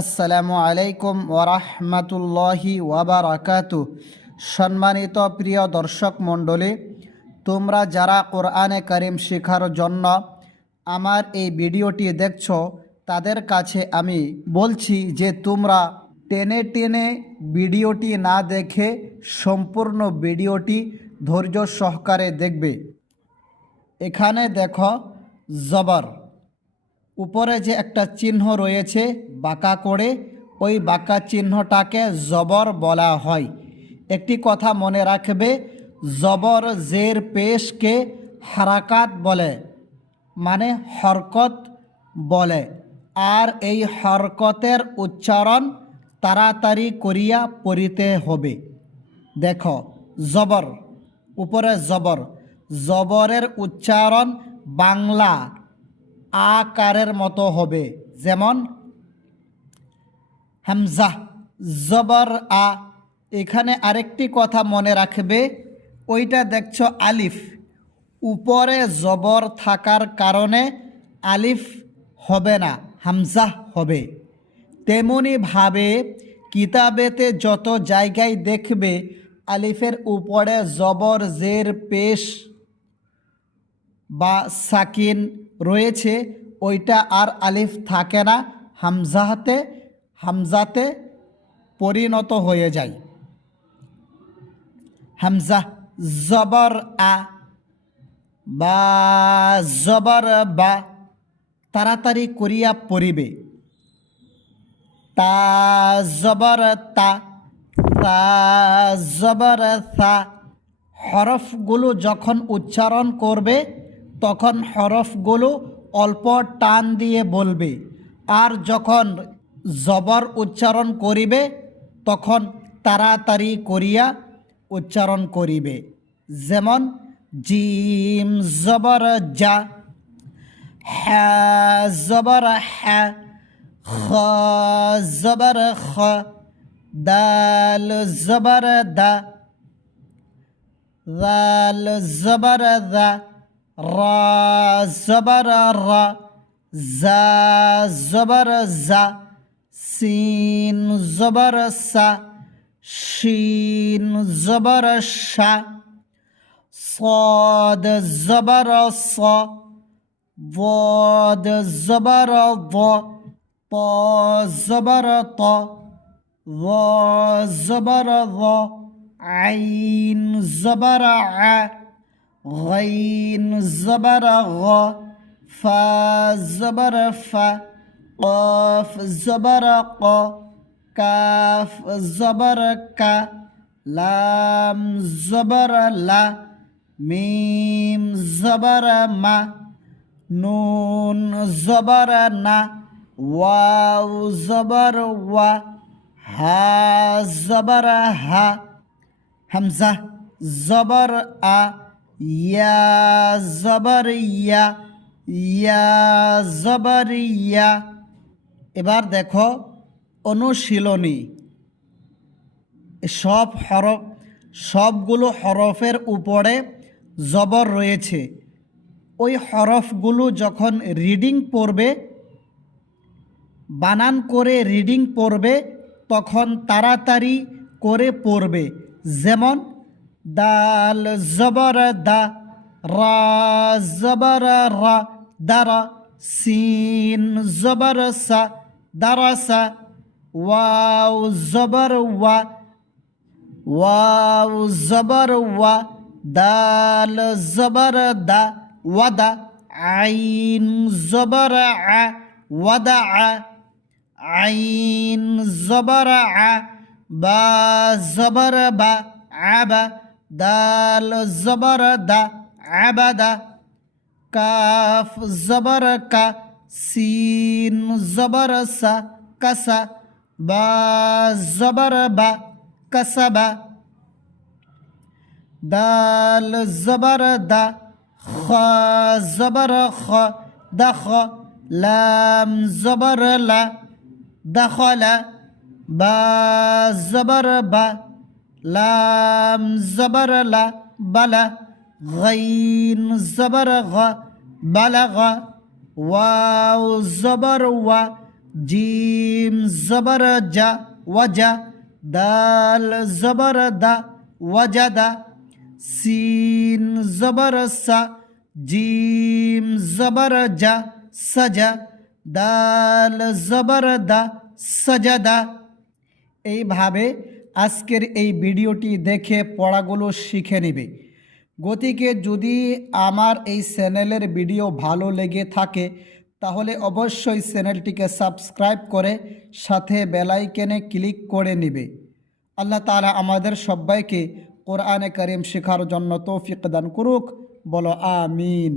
আসসালামু আলাইকুম ওয়ারাহমাতুল্লাহি ওয়াবারাকাতু। সম্মানিত প্রিয় দর্শক মণ্ডলী, তোমরা যারা কোরআনে কারিম শেখার জন্য আমার এই ভিডিওটি দেখছো, তাদের কাছে আমি বলছি যে তোমরা টেনে টেনে ভিডিওটি না দেখে সম্পূর্ণ ভিডিওটি ধৈর্য সহকারে দেখবে। এখানে দেখো জবর, উপরে যে একটা চিহ্ন রয়েছে বাঁকা করে, ওই বাঁকা চিহ্নটাকে জবর বলা হয়। একটি কথা মনে রাখবে, জবর জের পেশকে হারাকাত বলে, মানে হরকত বলে। আর এই হরকতের উচ্চারণ তাড়াতাড়ি করিয়া পড়িতে হবে। দেখো জবর, উপরে জবর, জবরের উচ্চারণ বাংলা আকারের মতো হবে, যেমন হামজা জবর আ। এখানে আরেকটি কথা মনে রাখবে, ওইটা দেখছো আলিফ, উপরে জবর থাকার কারণে আলিফ হবে না, হামজা হবে। তেমনিভাবে কিতাবেতে যত জায়গায় দেখবে আলিফের উপরে জবর জের পেশ বা সাকিন রয়েছে, ওইটা আর আলিফ থাকে না, হামজাতে পরিণত হয়ে যায়। হামজা জবর আ বা জবর বা, তাড়াতাড়ি করিয়া পড়িবে। তা জবর তা, তা জবর সা। হরফগুলো যখন উচ্চারণ করবে তখন হরফগুলো অল্প টান দিয়ে বলবে, আর যখন জবর উচ্চারণ করিবে তখন তাড়াতাড়ি করিয়া উচ্চারণ করিবে। যেমন জিম জবর জা, হা জবর হা, খ জবর খ, দাল জবর দা, দাল জবর দা, রা জবর রা, জা জবর জা, সিন জবর সা, শিন জবর শা, صاد জবর স, ضاد জবর ض, ط জবর ত, ظ জবর ظ, আইন জবর আ, غين زبر غ، فا زبر فا، قاف زبر ق، كاف زبر كا، لام زبر لا، ميم زبر ما، نون زبر نا، واو زبر وا، ها زبر ها، همزة زبر آ، ইয়া জবর ইয়া, ইয়া জবর ইয়া। এবার দেখো অনুশীলনী। সবগুলো হরফের উপরে জবর রয়েছে। ওই হরফগুলো যখন রিডিং পড়বে, বানান করে রিডিং পড়বে, তখন তাড়াতাড়ি করে পড়বে। যেমন দাল জবর দা, রা জবর রা, দারা, সিন জবর সা, দারাসা, ওয়াও জবর ওয়া, ওয়াও জবর ওয়া, দাল জবর দা, ওয়াদা, আইন জবর আ, ওয়াদা আ, আইন জবর আ, বা জবর বা, আবা, দাল জবর দা, আবাদা, কাফ জবর কা, সিন জবর সা, কাসা, বা জবর বা, কাসাবা, দাল জবর দা, খ জবর খ, দখ, লাম জবর লা, দখলা, বা জবর বা, লাম জবর লা, বালা, গাইন জবর গ, বালাগা, ওয়াও জবর ওয়া, জিম জবর জা ওয়াজা, দাল জবর দা ওয়াজাদা, সিন জবর সা, জিম জবর জা সাজা, দাল জবর দা সাজাদা। এইভাবে আজকের এই ভিডিওটি দেখে পড়াগুলো শিখে নেবে। গতিকে যদি আমার এই চ্যানেলের ভিডিও ভালো লেগে থাকে তাহলে অবশ্যই চ্যানেলটিকে সাবস্ক্রাইব করে সাথে বেল আইকনে ক্লিক করে নেবে। আল্লাহ তাআলা আমাদের সবাইকে কোরআনে কারীম শেখার জন্য তৌফিক দান করুক। বলো আমিন।